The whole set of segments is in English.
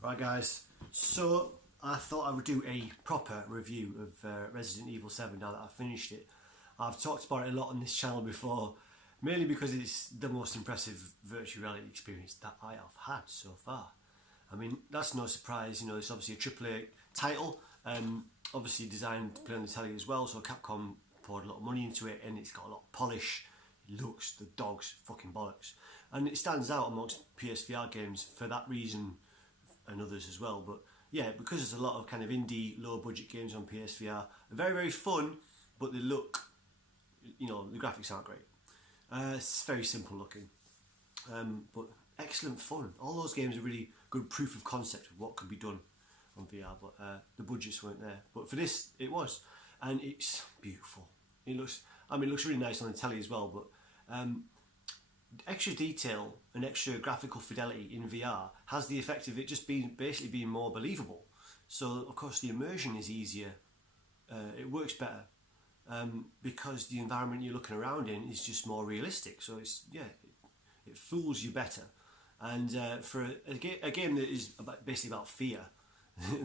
Right guys, so I thought I would do a proper review of Resident Evil 7 now that I've finished it. I've talked about it a lot on this channel before, mainly because it's the most impressive virtual reality experience that I have had so far. I mean, that's no surprise, you know, it's obviously a AAA title, obviously designed to play on the telly as well, so Capcom poured a lot of money into it and it's got a lot of polish. It looks the dog's fucking bollocks. And it stands out amongst PSVR games for that reason and others as well. But yeah, because there's a lot of kind of indie, low budget games on PSVR, very, very fun, but they look, you know, the graphics aren't great. It's very simple looking, but excellent fun. All those games are really good proof of concept of what could be done on VR, but the budgets weren't there. But for this, it was, and it's beautiful. It looks really nice on the telly as well, but extra detail and extra graphical fidelity in VR has the effect of it just basically being more believable. So of course the immersion is easier, it works better, because the environment you're looking around in is just more realistic. So it fools you better. And for a game that is basically about fear,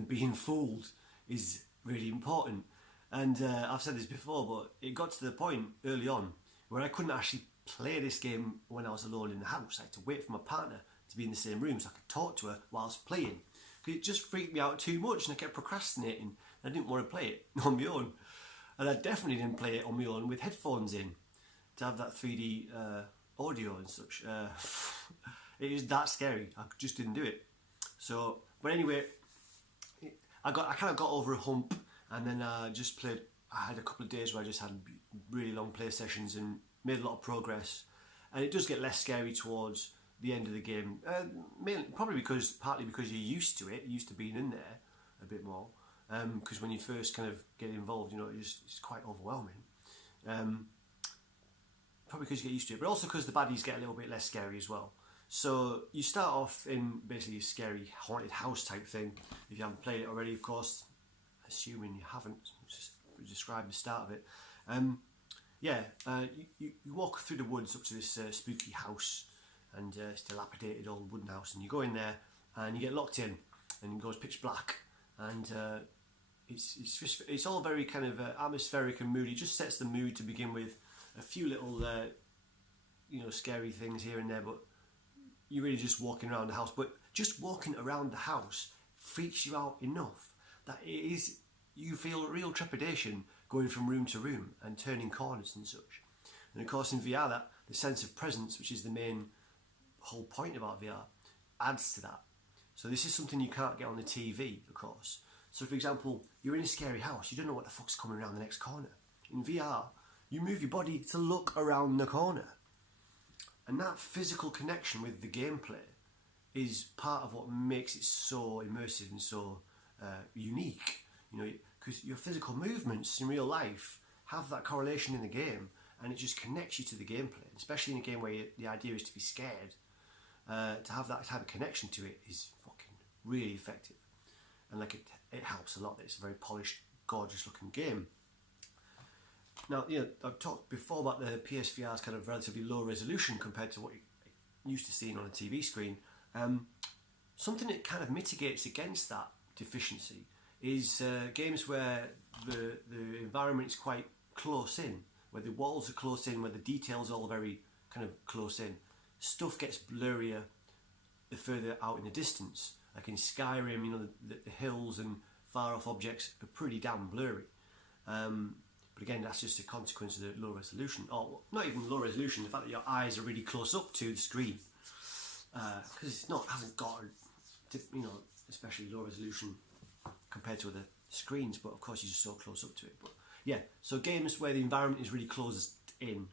being fooled is really important. And I've said this before, but it got to the point early on where I couldn't actually play this game when I was alone in the house. I had to wait for my partner to be in the same room so I could talk to her whilst playing. Because it just freaked me out too much and I kept procrastinating. I didn't want to play it on my own. And I definitely didn't play it on my own with headphones in to have that 3D audio and such. It is that scary. I just didn't do it. So, but anyway, I kind of got over a hump, and then I just played. I had a couple of days where I just had really long play sessions and made a lot of progress, and it does get less scary towards the end of the game. Partly because you're used to it, used to being in there a bit more. Because when you first kind of get involved, you know, it's quite overwhelming. Probably because you get used to it, but also because the baddies get a little bit less scary as well. So you start off in basically a scary haunted house type thing. If you haven't played it already, of course, assuming you haven't, just describe the start of it. You walk through the woods up to this spooky house, and it's a dilapidated old wooden house, and you go in there and you get locked in, and it goes pitch black, and it's all very kind of atmospheric and moody. It just sets the mood to begin with. A few little scary things here and there, but you're really just walking around the house. But just walking around the house freaks you out enough that you feel real trepidation going from room to room and turning corners and such. And of course in VR, that the sense of presence, which is the main whole point about VR, adds to that. So this is something you can't get on the TV, of course. So for example, you're in a scary house, you don't know what the fuck's coming around the next corner. In VR, you move your body to look around the corner. And that physical connection with the gameplay is part of what makes it so immersive and so unique. You know, because your physical movements in real life have that correlation in the game, and it just connects you to the gameplay. Especially in a game where the idea is to be scared, to have that type of connection to it is fucking really effective. And like it helps a lot that it's a very polished, gorgeous looking game. Now, you know, I've talked before about the PSVR's kind of relatively low resolution compared to what you're used to seeing on a TV screen. Something that kind of mitigates against that deficiency is games where the environment is quite close in, where the walls are close in, where the details are all very kind of close in. Stuff gets blurrier the further out in the distance. Like in Skyrim, you know, the hills and far off objects are pretty damn blurry. But again, that's just a consequence of the low resolution, or not even low resolution, the fact that your eyes are really close up to the screen, because hasn't got, especially low resolution compared to other screens. But of course, you're just so close up to it. But yeah, so games where the environment is really closed in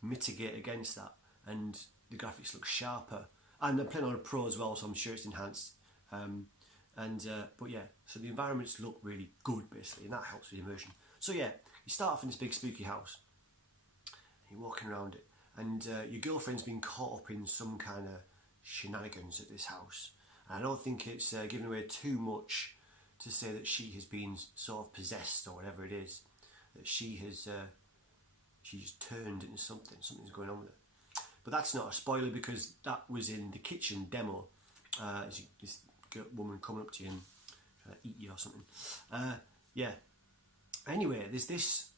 mitigate against that, and the graphics look sharper. And they're playing on a Pro as well, so I'm sure it's enhanced. But yeah, so the environments look really good basically, and that helps with immersion. So yeah, you start off in this big spooky house, and you're walking around it, and your girlfriend's been caught up in some kind of shenanigans at this house. And I don't think it's giving away too much to say that she has been sort of possessed or whatever it is, that she's turned into something's going on with her. But that's not a spoiler because that was in the kitchen demo this woman coming up to you and trying to eat you or something. Yeah. Anyway, there's this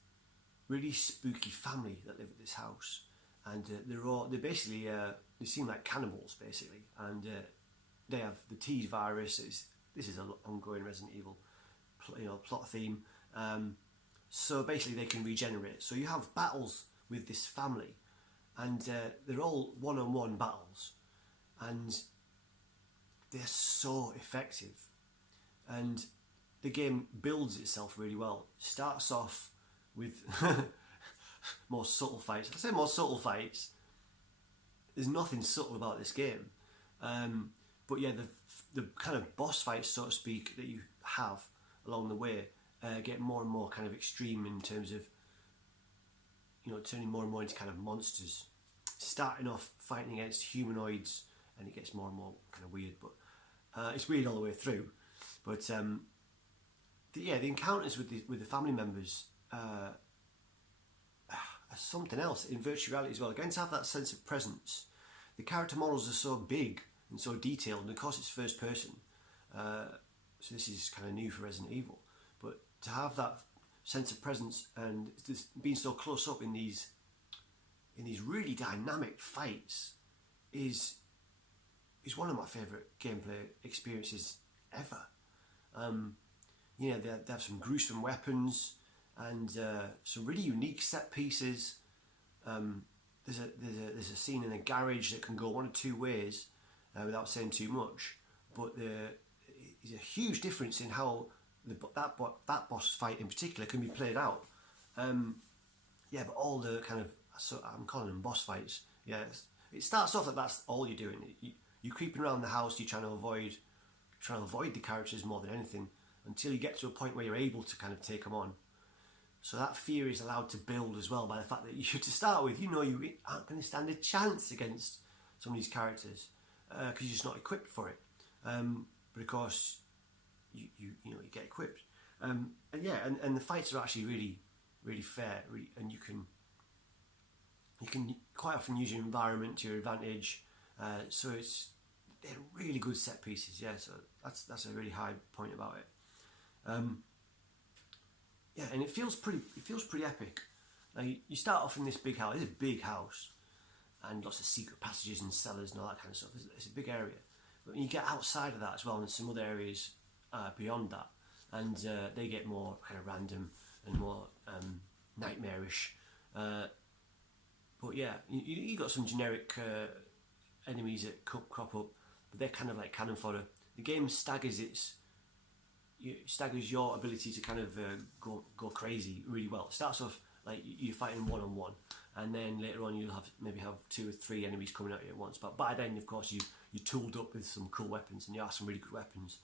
really spooky family that live at this house, and they seem like cannibals basically, and they have the T virus. This is an ongoing Resident Evil plot theme. So basically they can regenerate. So you have battles with this family, and they're all one-on-one battles, and they're so effective. And the game builds itself really well. Starts off with more subtle fights. I say more subtle fights. There's nothing subtle about this game. But yeah, the kind of boss fights, so to speak, that you have along the way get more and more kind of extreme in terms of, turning more and more into kind of monsters. Starting off fighting against humanoids, and it gets more and more kind of weird, but it's weird all the way through. But the encounters with the family members are something else in virtual reality as well. Again, to have that sense of presence. The character models are so big and so detailed, and of course it's first person, so this is kind of new for Resident Evil. But to have that sense of presence and just being so close up in these really dynamic fights is one of my favourite gameplay experiences ever. They have some gruesome weapons and some really unique set pieces. There's a scene in a garage that can go one of two ways without saying too much, but there's a huge difference in how that boss fight in particular can be played out. But all the kind of, I'm calling them boss fights. Yeah, it starts off that that's all you're doing. You're creeping around the house. You're trying to avoid the characters more than anything, until you get to a point where you're able to kind of take them on. So that fear is allowed to build as well by the fact that to start with, you aren't going to stand a chance against some of these characters because you're just not equipped for it. But of course, you get equipped, and the fights are actually really, really fair, and you can quite often use your environment to your advantage. So they're really good set pieces. Yeah, so that's a really high point about it. And it feels pretty epic. Now you start off in this big house. It's a big house, and lots of secret passages and cellars and all that kind of stuff. It's a big area. But when you get outside of that as well, and some other areas beyond that, and they get more kind of random and more nightmarish. But yeah, you got some generic enemies that crop up, but they're kind of like cannon fodder. The game staggers your ability to kind of go crazy really well. It starts off like you're fighting one-on-one, and then later on you'll maybe have 2 or 3 enemies coming at you at once. But by then, of course, you're tooled up with some cool weapons, and you have some really good weapons.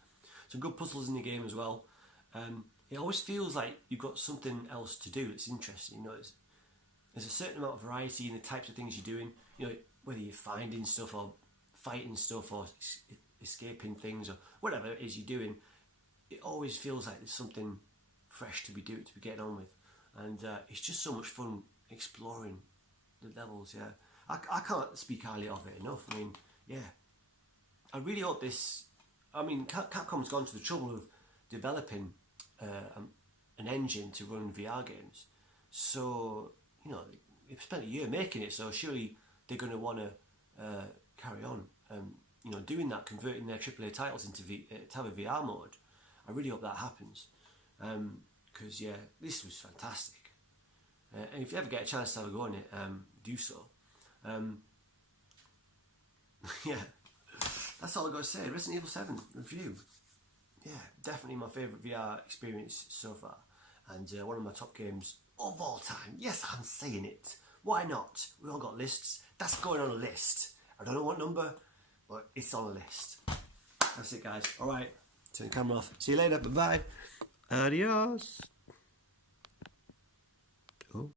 Some good puzzles in the game as well. It always feels like you've got something else to do. It's interesting. There's a certain amount of variety in the types of things you're doing. Whether you're finding stuff or fighting stuff or escaping things or whatever it is you're doing. It always feels like there's something fresh to be getting on with, and it's just so much fun exploring the levels. Yeah, I can't speak highly of it enough. I mean, yeah, I really hope this. I mean, Capcom's gone to the trouble of developing an engine to run VR games, so they've spent a year making it. So surely they're going to want to carry on. Doing that, converting their AAA titles into to have a VR mode. I really hope that happens, because this was fantastic. And if you ever get a chance to have a go on it, do so. That's all I've got to say. Resident Evil 7 review. Yeah, definitely my favourite VR experience so far, and one of my top games of all time. Yes, I'm saying it. Why not? We all got lists. That's going on a list. I don't know what number, but it's on a list. That's it, guys. All right. Turn the camera off. See you later. Bye-bye. Adios. Oh.